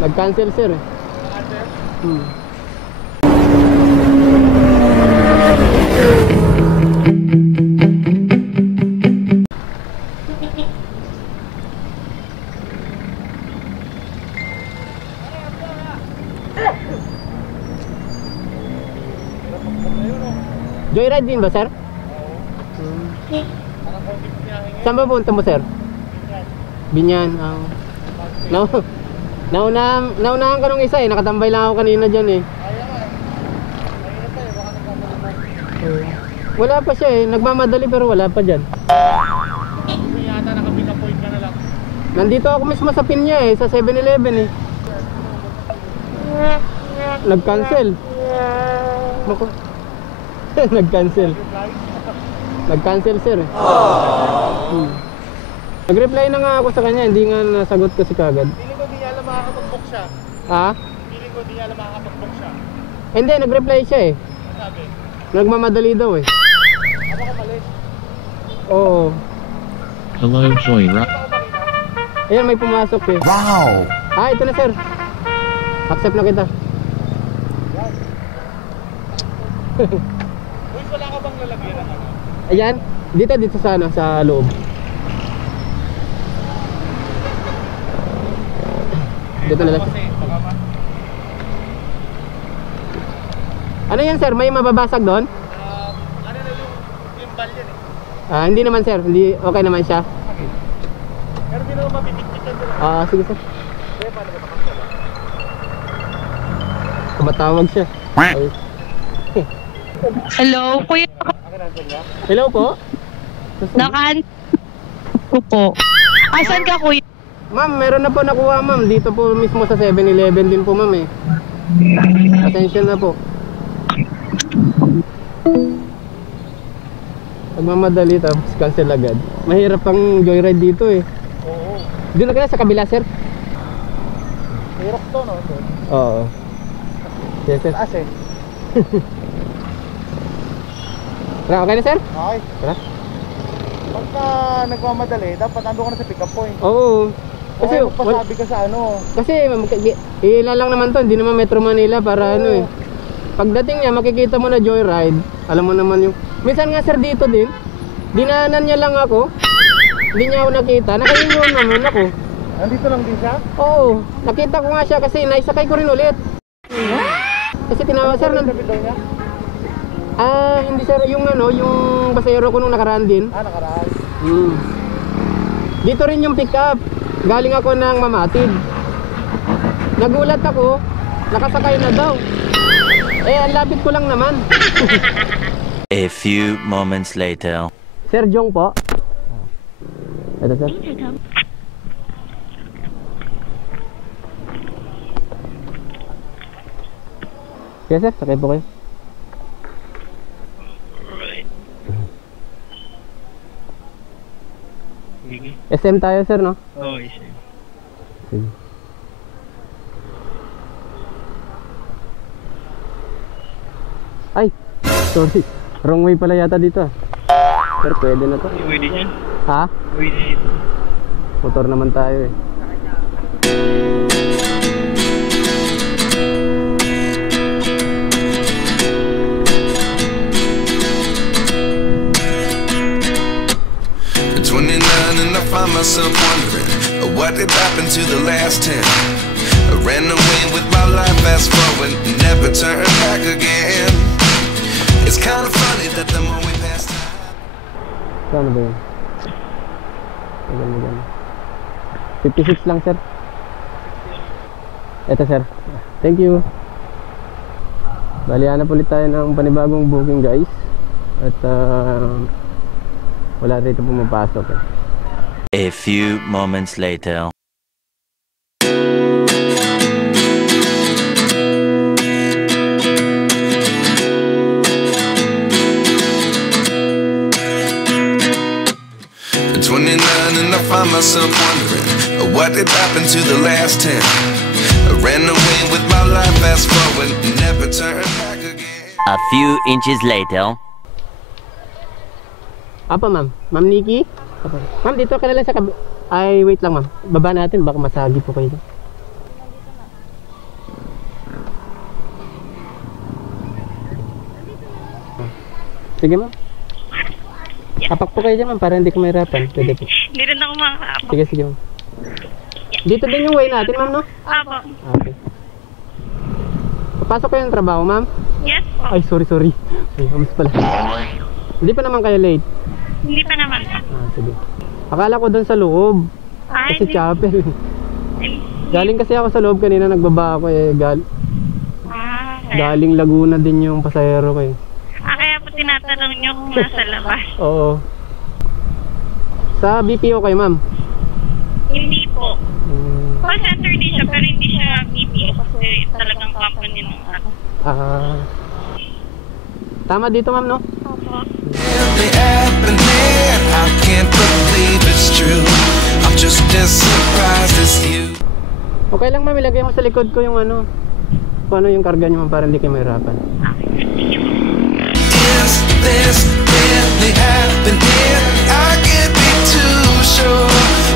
Nag-cancel sir. Joyride din ba sir? Saan ba punta mo sir? Binyan. Naunahan ka nung isa eh, nakatambay lang ako kanina dyan eh. Wala pa siya eh, nagmamadali pero wala pa dyan. Yata nakabika point ka na lang. Nandito ako mismo sa pin niya eh, sa 7-Eleven eh. Nag-cancel. Nag-cancel. Nag-cancel sir eh. Nag-reply na nga ako sa kanya, hindi nga nasagot ko si kagad. Feeling ko di niya alam makakapag-book siya. Ha? Feeling ko di niya alam makakapag-book siya. Hindi, nag-reply siya eh. Ano sabi? Nagmamadali daw eh. Ako ka mali. Oo. Hello, Joyride. Ayan, may pumasok eh. Wow! Ah, ito na sir. Accept na kita. Uy, wala ka bang lalagyan ng ano? Ayan, dito sana sa loob. Dito na lang. Ano yan sir? May mababasag doon? Ano na yung bal yan eh. Ah, hindi naman sir. Hindi, okay naman siya. Okay. Pero di naman mapipikpik yan doon. Ah, sige sir. Kaya paano ba nakasal? Kumatawag siya. Ay. Hello, kuya. Hello po? Nakaan ko po. Asan ka, kuya? Ma'am, meron na po nakuha ma'am. Dito po mismo sa 7-Eleven din po ma'am eh. Attention na po. Nagmamadali tapos cancel agad. Mahirap pang joyride dito eh. Oo. Doon na kaya sa kabila sir? Hirap to no? Oo. Yes sir. Taas eh. Tara, okay na sir? Okay. Tara. Pagka nagmamadali, dapat ando ka na sa pick up point. Oo. Kasi Okay, magpasabi ka sa ano. Kasi ilan lang naman to, hindi naman Metro Manila para ano eh. Pagdating niya makikita mo na joyride. Alam mo naman yung minsan nga sir dito din, dinaanan niya lang ako. Hindi niya ako nakita, nakaingon naman ako. Nandito lang din siya? Oo, nakita ko nga siya kasi naisakay ko rin ulit. Kasi tinawag sir Ano sabi daw niya? Ah, hindi sir, yung ano, yung pasahero ko nung nakaraan din. Ah, nakaraan. Dito rin yung pick up. Galing ako ng Mamatid. Nagulat ako, nakasakay na daw. Eh, ang lapit ko lang naman. A few moments later. Sir Jong po. Ito sir. Yes sir, sakay po kayo. SM tayo sir, no? Oo, SM. Sige. Ay, sorry. Wrong way pala yata dito. Sir, pwede na to. Pwede niyan? Ha? Pwede. Motor naman tayo eh. And I find myself wondering what did happen to the last 10. I ran away with my life, fast forward, never turn back again. It's kind of funny that the more we pass time. Saan ba yun? Maganda. 56 lang sir. Eto sir. Thank you. Balihan na ulit tayo ng panibagong booking guys. At wala rito pumapasok eh. A few moments later. At 29 and I find myself wondering what did happen to the last 10. I fast forward, never turn back again. A few inches later. Apa, ma'am? Ma'am Nikki? Apa? Ma'am, dito ka na lang sa Ay, wait lang, ma'am. Baba natin, baka masagi po kayo. Sige, ma'am. Kapak po kayo dyan, ma'am, para hindi ko mahirapan. Pwede po. Hindi rin ako makakapag. Sige, sige, ma'am. Dito din yung way natin, ma'am, no? Apo. Okay. Papasok kayo ng trabaho, ma'am? Yes po. Ay, sorry. Ay, amis pala. Hindi pa naman kayo late. Hindi pa naman po. Sige. Akala ko doon sa loob. Ay, Kasi chapel. Galing kasi ako sa loob kanina, nagbaba ako eh. Galing Laguna din yung pasahero ko eh. Kaya po tinatanong nyo kung nasa labas. Oo. Sa BPO kayo, ma'am? Hindi po. Call center din siya, pero hindi siya BPO kasi talagang company ng ano. Tama dito, ma'am, no? Opo. Really happening, I can't believe it's true. I'm just as surprised as you. Okay lang, ma'am. Ilagay mo sa likod ko yung ano. Kung ano yung karga nyo, ma'am, para hindi kayo mahirapan. Is this really happening? I can't be too sure,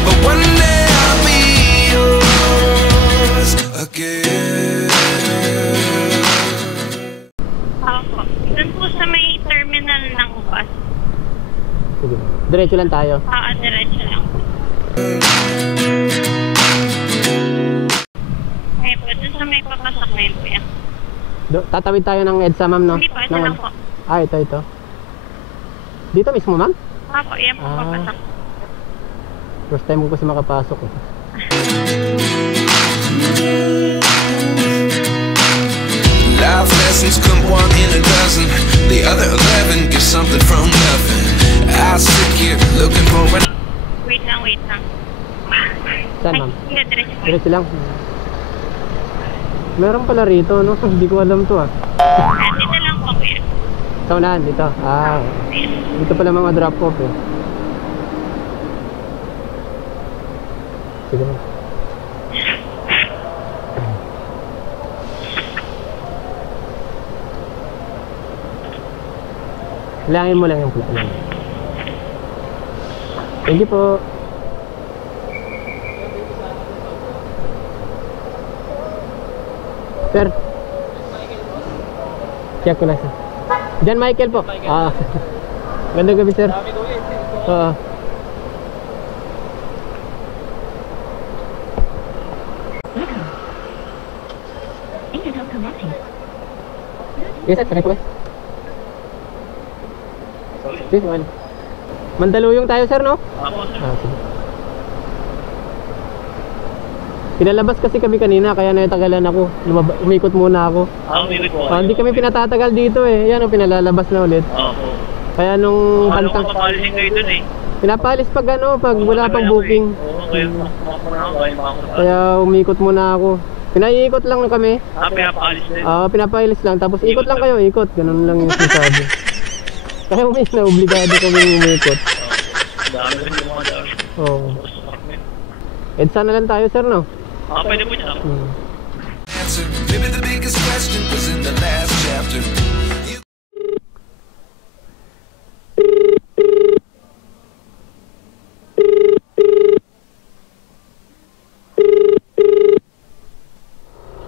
but one day I'll be yours again. Opo. Doon po sa may terminal ng bus. Sige. Diretso lang tayo. Diretso lang. Okay po, doon sa may papasok na yun po yan. Tatawid tayo ng EDSA, ma'am, no? Hindi po, ito lang po. Ito. Dito mismo, ma'am? Opo, yan po papasok. First time ko kasi makapasok eh. Life lessons come one in a dozen. The other 11 give something from nothing. I sit here looking for an. Wait lang. Saan, ma'am? Hindi, diretso po. Diretso lang. Meron pala rito, no? Hindi ko alam to ah. Dito lang po kuya. Sa unahan, dito. Dito pala mga drop off eh. Sige, ma'am. Langin mo lang yung pula. Thank you po. Sir. Check ko lang sir. John Michael po. Gandang gabi sir. Yes sir, sakay po kayo. Sige, man. Mandaluyong tayo sir, no? Sige. Pinalabas kasi kami kanina, kaya natagalan ako. Umikot muna ako. Umikot po. Hindi kami pinatatagal dito eh. Yan o, pinalalabas na ulit. Opo. Kaya nung pantang... Papalisin kayo dun eh. Pinapalis pag ano, pag wala pang booking. Kaya umikot muna ako. Pinaiikot lang kami. Pinapalis din. Pinapalis lang. Tapos ikot lang kayo, ikot. Ganun lang yung sinasabi. Kaya umis na, obligado kami umikot. Dami rin yung mga dami. Oo. EDSA na lang tayo sir, no? Pwede po niya. Answer. Maybe the biggest question was in the last chapter.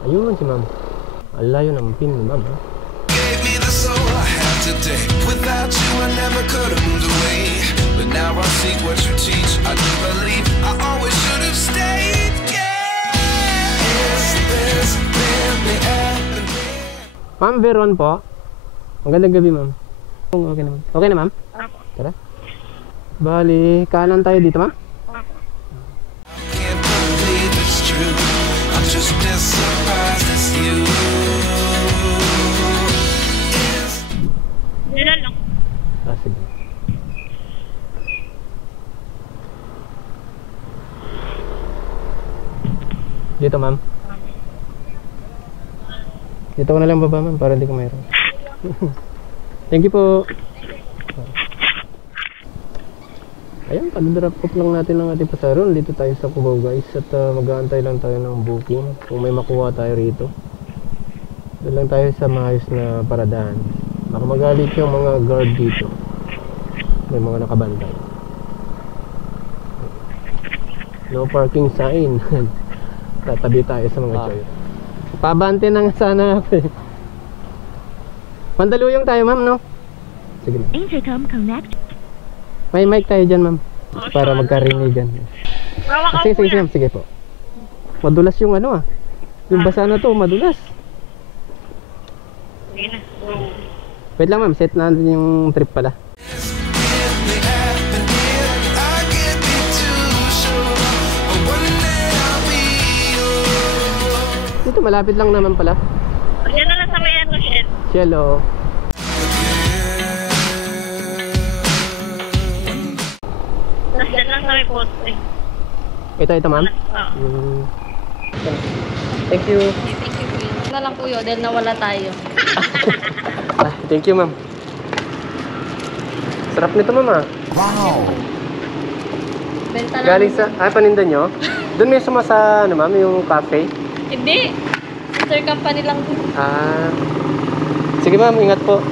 Ayun si ma'am. Alayo ng pin ni ma'am. Gave me the soul I have today. Without you I never could have moved away. But now I see what you teach. I do believe I always should have stayed. Is this really happening? Ma'am Veron po. Magandang gabi ma'am. Okay na ma'am. Okay na ma'am? Tara. Bali, kanan tayo dito ma'am? Can't believe it's true. I'm just as surprised as you. Dito lang. Sige. Dito ma'am. Dito ko na lang baba ma'am para hindi ko mayroon. Thank you po. Ayan, pa-drop off lang natin ng ating pasahero. Dito tayo sa Cubao guys. At mag-aantay lang tayo ng booking kung may makuha tayo rito. Doon lang tayo sa maayos na paradaan. Baka magalit yung mga guard dito. May mga nakabantay. No parking sign. Tatabi tayo sa mga joyride. Pabante na nga sana ako eh. Mandaluyong tayo ma'am, no? Sige na. Intercom connect. May mic tayo dyan ma'am. Para magkarinigan. Rawa ka Sige, sige ma'am. Sige po. Madulas yung ano ah. Yung basa na to, madulas. Sige na. Wait lang ma'am, set na natin yung trip pala. I can't be too sure. One day I'll be yours. Dito malapit lang naman pala. Diyan na lang sa may ano, shed. Cielo. Tapos dyan lang sa may poste. Ito ma'am. Oo. Thank you. Thank you, Kuya. Na lang, Kuya, dahil nawala tayo. Thank you ma'am. Sarap nito ma'am ah. Benta lang. Galing sa, paninda nyo? Doon mismo sa, ano ma'am, yung cafe? Hindi. Sister company lang. Ah. Sige ma'am, ingat po.